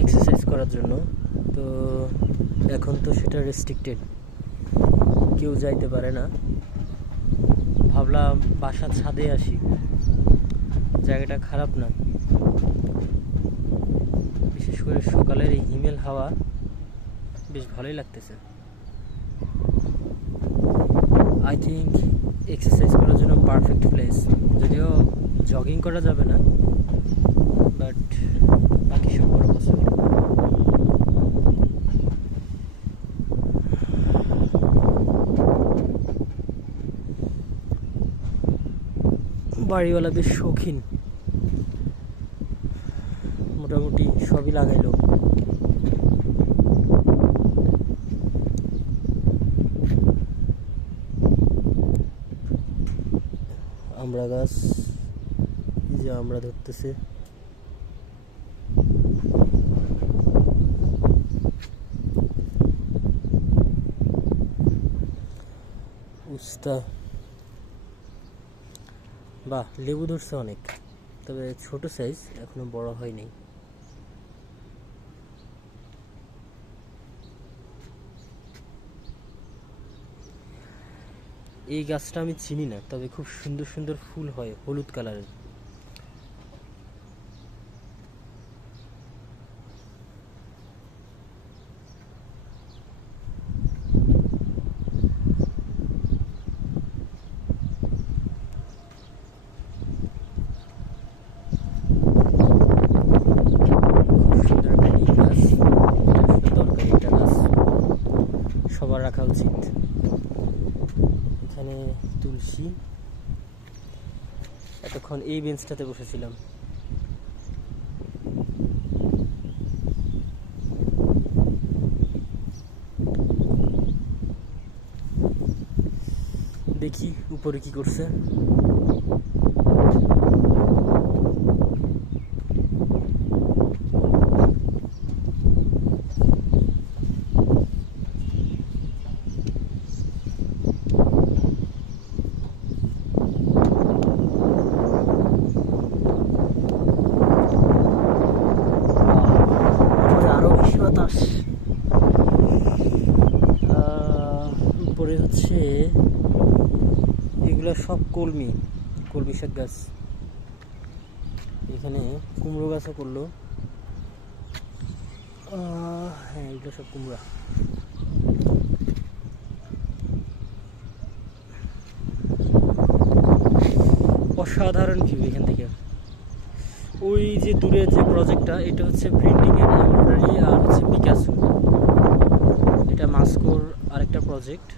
এক্সারসাইজ করার জন্য। তো এখন তো সেটা রেস্ট্রিক্টেড, কেউ যাইতে পারে না। ভাবলাম বাসার ছাদে আসি, জায়গাটা খারাপ না, বিশেষ করে সকালের এই হিমেল হাওয়া বেশ ভালোই লাগতেছে। আই থিঙ্ক এক্সারসাইজ করার জন্য পারফেক্ট প্লেস। যদিও জগিং করা যাবে না, বাট বাকি সব করা পসিবল। বাড়িওয়ালা বেশ শৌখিন, মোটামুটি সবই লাগাইলো। আমড়া গাছ, এই যে আমড়া ধরতেছে। উস্তা, বাহ, লেবু ধরছে অনেক, তবে ছোট সাইজ, এখনো বড় হয়নি। এই গাছটা আমি চিনি না, তবে খুব সুন্দর সুন্দর ফুল হয় হলুদ কালারের। সবার রাখা উচিত। এখানে তুলসী, এতক্ষণ এই বেঞ্চটাতে বসেছিলাম। দেখি উপরে কি করছে। বাতাস, উপরে হচ্ছে এগুলো সব কলমি শাক গাছ। এখানে কুমড়ো গাছও করলো। হ্যাঁ, এগুলো সব কুমড়া। অসাধারণ ভিউ এখান থেকে। ওই যে দূরের যে প্রজেক্টটা, এটা হচ্ছে প্রিন্টিং এন্ড এমব্রয়ডারি, আর হচ্ছে পিকাসো। এটা মাস্কোর আরেকটা প্রজেক্ট।